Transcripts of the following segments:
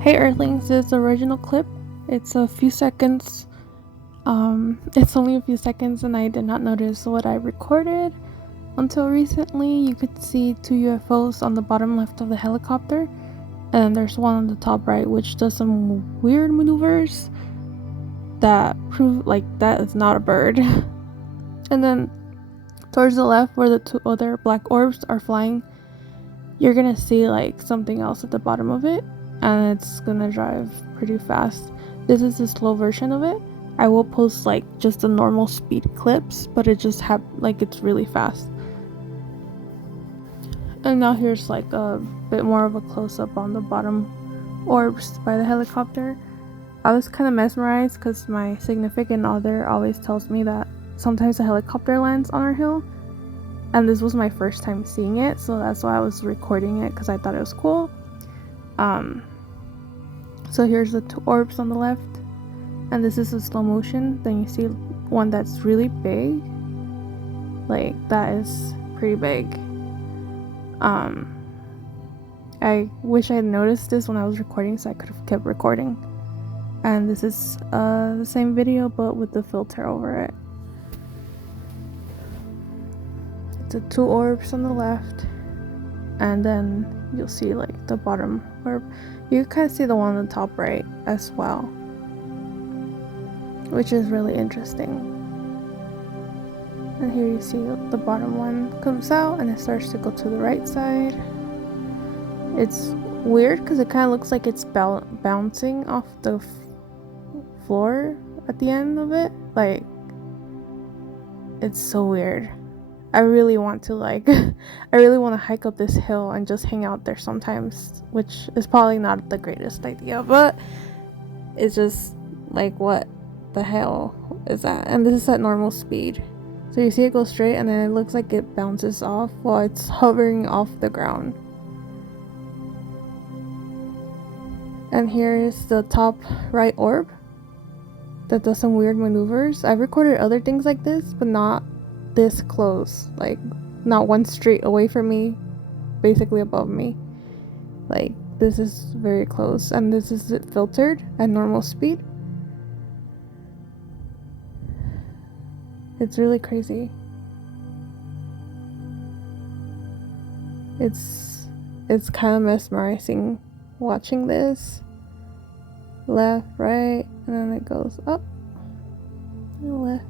Hey Earthlings, this is the original clip. It's a few seconds. It's only a few seconds, and I did not notice what I recorded until recently. You could see two UFOs on the bottom left of the helicopter, and there's one on the top right, which does some weird maneuvers that prove like that is not a bird. And then towards the left, where the two other black orbs are flying, you're gonna see like something else at the bottom of it, and it's gonna drive pretty fast. This is the slow version of it. I will post like just the normal speed clips, but it just it's really fast. And now here's like a bit more of a close-up on the bottom orbs by the helicopter. I was kind of mesmerized because my significant other always tells me that sometimes a helicopter lands on our hill, and this was my first time seeing it, so that's why I was recording it, because I thought it was cool. So here's the two orbs on the left, and this is a slow motion. Then you see one that's really big, like that is pretty big. I wish I had noticed this when I was recording, so I could have kept recording. And this is the same video, but with the filter over it. The two orbs on the left, and then you'll see like the bottom orb. You can kind of see the one on the top right as well, which is really interesting. And here you see the bottom one comes out and it starts to go to the right side. It's weird because it kind of looks like it's bouncing off the floor at the end of it. Like, it's so weird. I really want to hike up this hill and just hang out there sometimes, which is probably not the greatest idea, but it's just like, what the hell is that? And this is at normal speed. So you see it go straight, and then it looks like it bounces off while it's hovering off the ground. And here is the top right orb that does some weird maneuvers. I've recorded other things like this, but not this close, like not one street away from me, basically above me. Like, this is very close, and this is it filtered at normal speed. It's really crazy. It's kind of mesmerizing watching this. Left, right, and then it goes up, left,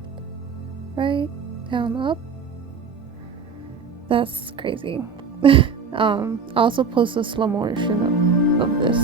right, down, up. That's crazy. I'll also post a slow motion of this.